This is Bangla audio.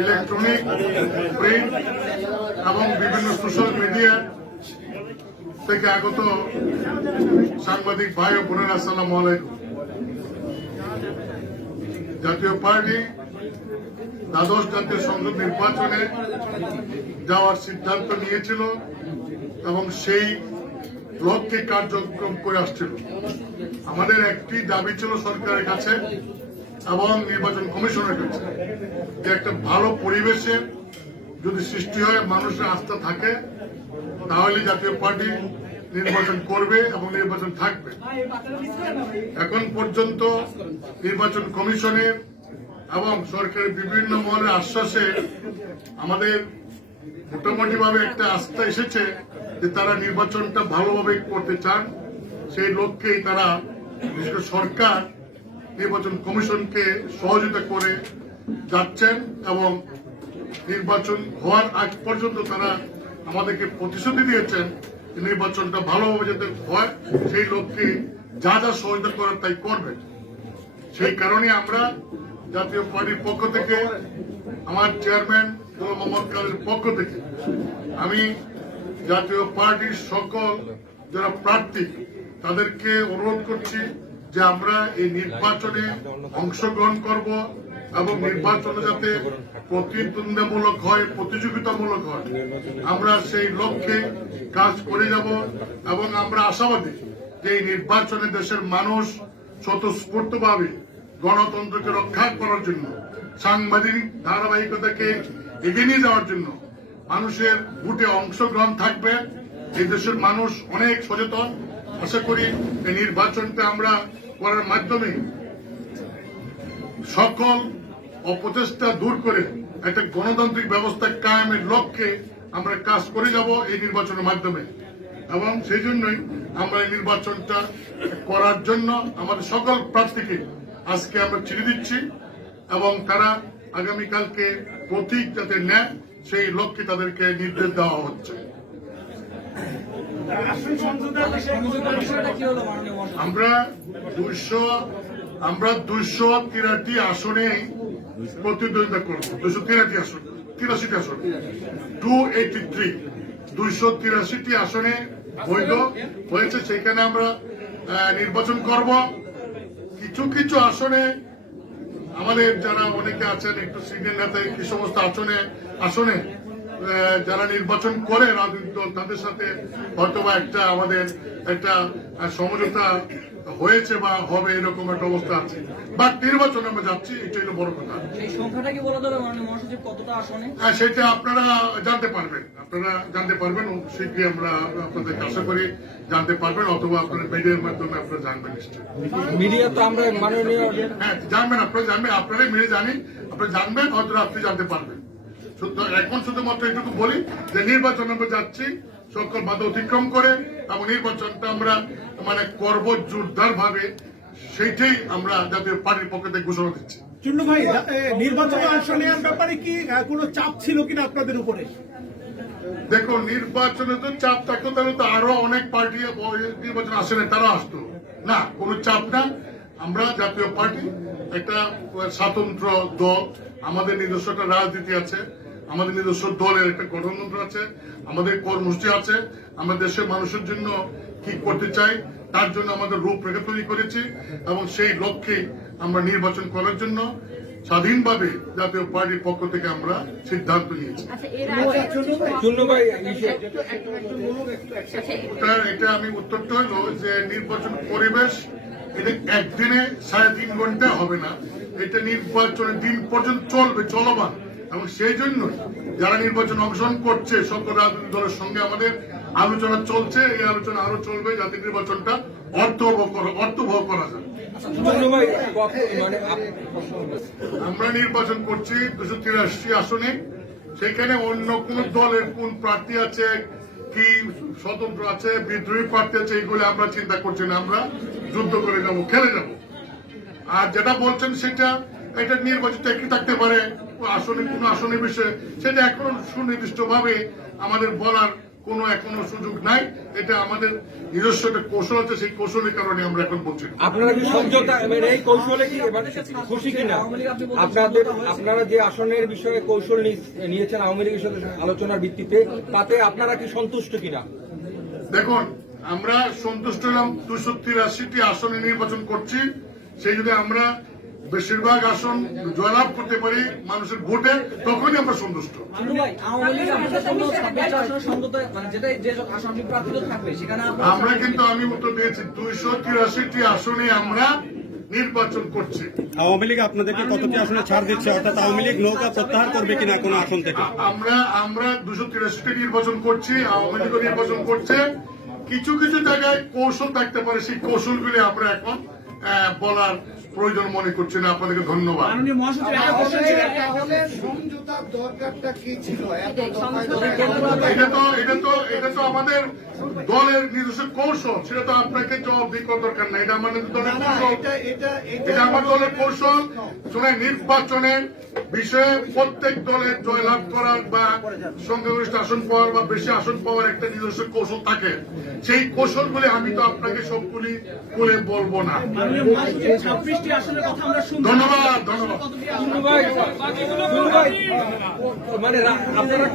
ইলেকট্রনিক, প্রিন্ট এবং বিভিন্ন সোশ্যাল মিডিয়া থেকে আগত সাংবাদিক ভাই ও বোনেরা, আসসালামু আলাইকুম। জাতীয় পার্টি দ্বাদশ জাতীয় সংসদ নির্বাচনে যাওয়ার সিদ্ধান্ত নিয়েছিল এবং সেই লক্ষ্যে কার্যক্রম করে আসছিল। আমাদের একটি দাবি ছিল সরকারের কাছে এবং নির্বাচন কমিশনের কাছে যে একটা ভালো পরিবেশে যদি সৃষ্টি হয়, মানুষের আস্থা থাকে, তাহলে জাতীয় পার্টি নির্বাচন করবে এবং নির্বাচন থাকবে। এখন পর্যন্ত নির্বাচন কমিশনের এবং সরকারের বিভিন্ন মহলের আশ্বাসে আমাদের মোটামুটি ভাবে একটা আস্থা এসেছে যে তারা নির্বাচনটা ভালোভাবে করতে চান। সেই লক্ষ্যেই তারা বিশেষ সরকার নির্বাচন কমিশনকে সহযোগিতা করে যাচ্ছেন এবং নির্বাচন হওয়ার আগ পর্যন্ত তারা আমাদেরকে প্রতিশ্রুতি দিয়েছেন যে নির্বাচনটা ভালোভাবে যাতে হয়, সেই লক্ষ্যে যা যা সহযোগিতা করার তাই করবে। সেই কারণে আমরা জাতীয় পার্টির পক্ষ থেকে, আমার চেয়ারম্যান মোহাম্মদ কাদের পক্ষ থেকে আমি জাতীয় পার্টির সকল যারা প্রার্থী তাদেরকে অনুরোধ করছি যে আমরা এই নির্বাচনে অংশগ্রহণ করব এবং নির্বাচনে যাতে প্রতিদ্বন্দ্বিতামূলক হয়, প্রতিযোগিতামূলক হয়, আমরা সেই লক্ষ্যে কাজ করে যাব এবং আমরা আশাবাদী যে এই নির্বাচনে দেশের মানুষ স্বতঃস্ফূর্তভাবে গণতন্ত্রকে রক্ষা করার জন্য, সাংবিধানিক ধারাবাহিকতাকে এগিয়ে নিয়ে যাওয়ার জন্য মানুষের ভোটে অংশগ্রহণ থাকবে। এই দেশের মানুষ অনেক সচেতন। আশা করি এই নির্বাচনটা আমরা করার মাধ্যমে সকল অপচেষ্টা দূর করে একটা গণতান্ত্রিক ব্যবস্থা কায়েমের লক্ষ্যে আমরা কাজ করে যাব এই নির্বাচনের মাধ্যমে। এবং সেই জন্যই আমরা এই নির্বাচনটা করার জন্য আমাদের সকল প্রার্থীকে আজকে আমরা চিঠি দিচ্ছি এবং তারা আগামীকালকে প্রতীক যাতে নেয় সেই লক্ষ্যে তাদেরকে নির্দেশ দেওয়া হচ্ছে। আমরা 213টি আসনে প্রতিদ্বন্দ্বিতা করব। 283 আসন, 83টি আসন, 283টি আসনে বৈধ হয়েছে, সেখানে আমরা নির্বাচন করব। কিছু কিছু আসনে আমাদের যারা অনেকে আছেন একটু সিনিয়র নেতা, কি সমস্ত আসনে যারা নির্বাচন করে রাজনৈতিক দল, তাদের সাথে হয়তোবা আমাদের একটা সমঝোতা হয়েছে বা হবে, এরকম একটা অবস্থা আছে। বাট নির্বাচনে আমরা যাচ্ছি, এটাই হলো বড় কথা। সেটা আপনারা জানতে পারবেন, শীঘ্রই আমরা আপনাদেরকে আশা করি জানতে পারবেন, অথবা আপনারা মিডিয়ার মাধ্যমে আপনারা জানবেন। নিশ্চয়ই মিডিয়া তো আমরা মাননীয়, হ্যাঁ জানবেন, আপনারাই মিডিয়া জানি, আপনারা জানবেন, হয়তো আপনি জানতে পারবেন। এখন শুধুমাত্র এটুকু বলি যে নির্বাচনে আমরা যাচ্ছি সকল বাধা অতিক্রম করে এবং নির্বাচনটা আমরা করব জোরদার ভাবে, সেইটাই আমরা জাতীয় পার্টির পক্ষ থেকে ঘোষণা দিচ্ছি। চুন্নু ভাই, নির্বাচনে অংশ নেওয়ার ব্যাপারে কি কোনো চাপ ছিল কিনা আপনাদের উপরে? দেখুন, নির্বাচনে তো চাপ থাকতো তাহলে তো আরো অনেক পার্টি নির্বাচন আসে না, তারা আসতো না, কোনো চাপ না। আমরা জাতীয় পার্টি একটা স্বতন্ত্র দল, আমাদের নিজস্ব একটা রাজনীতি আছে, আমাদের নিজস্ব দলের একটা গঠনতন্ত্র আছে, আমাদের কর্মসূচি আছে, আমরা দেশের মানুষের জন্য কি করতে চাই তার জন্য আমাদের রূপরেখা তৈরি করেছি এবং সেই লক্ষ্যে আমরা নির্বাচন করার জন্য স্বাধীনভাবে জাতীয় পার্টির পক্ষ থেকে আমরা সিদ্ধান্ত নিয়েছি। এটা আমি উত্তরটা হলো যে নির্বাচন পরিবেশ এটা একদিনে 3.5 ঘন্টা হবে না, এটা নির্বাচনের দিন পর্যন্ত চলবে, চলমান। এবং সেই জন্য যারা নির্বাচন অংশগ্রহণ করছে সকল রাজনৈতিক দলের সঙ্গে আমাদের আলোচনা চলছে, এই আলোচনা আরো চলবে যাতে নির্বাচনটা অর্থবহ করা যায়। আমরা নির্বাচন করছি 283 আসনে, সেখানে অন্য কোন দলের কোন প্রার্থী আছে, কি স্বতন্ত্র আছে, বিদ্রোহী প্রার্থী আছে, এইগুলো আমরা চিন্তা করছি না। আমরা যুদ্ধ করে যাব, খেলে যাব। আর যেটা বলছেন সেটা এটা নির্বাচিত একই থাকতে পারে, আসনে কোন আসনের বিষয়ে সেটা এখন সুনির্দিষ্ট ভাবে আমাদের বলার কোনো এখনো সুযোগ নাই। এটা আমাদের নিজস্ব একটা কৌশল আছে, সেই কৌশলের কারণে আমরা এখন বলছি। আপনারা কি সমঝোতা মানে এই কৌশলে কি এবারে খুশি কিনা? আপনারা যে আসনের বিষয়ে কৌশল নিয়েছেন আওয়ামী লীগের সাথে আলোচনার ভিত্তিতে, তাতে আপনারা কি সন্তুষ্ট কিনা? দেখুন, আমরা সন্তুষ্ট হলাম 283টি আসনে নির্বাচন করছি। সেই যদি আমরা বেশিরভাগ আসন জয়লাভ করতে পারি মানুষের ভোটে, তখনই আমরা সন্তুষ্ট। আমরা কিন্তু আমি উত্তর দিয়েছি 283টি আসনে আমরা নির্বাচন করছি। আওয়ামী লীগ আপনাদেরকে কতটি আসনে ছাড় দিচ্ছে, অর্থাৎ আওয়ামী লীগ নৌকা প্রত্যাহার করবে কিনা কোনো আসন থেকে? আমরা 283টি নির্বাচন করছি, আওয়ামী লীগও নির্বাচন করছে। কিছু কিছু জায়গায় কৌশল থাকতে পারে, সেই কৌশলগুলি আমরা এখন বলার প্রয়োজন মনে করছি না। আপনাদেরকে ধন্যবাদ। সমঝোতার দরকারটা কি ছিল? এটা তো আমাদের দলের নিজস্ব কৌশল, সেটা তো আপনাকে জবাব দিয়ে করার দরকার নাই। এটা আমাদের দলের কৌশল, এটা আমার দলের কৌশল। শুনে নির্বাচনের বিষয়ে প্রত্যেক দলের জয়লাভ করার বা সংখ্যাগরিষ্ঠ আসন পাওয়ার বা বেশি আসন পাওয়ার একটা নিজস্ব কৌশল থাকে। সেই কৌশলগুলি আমি তো আপনাকে সবগুলি বলে বলবো না। ধন্যবাদ, ধন্যবাদ। মানে আপনারা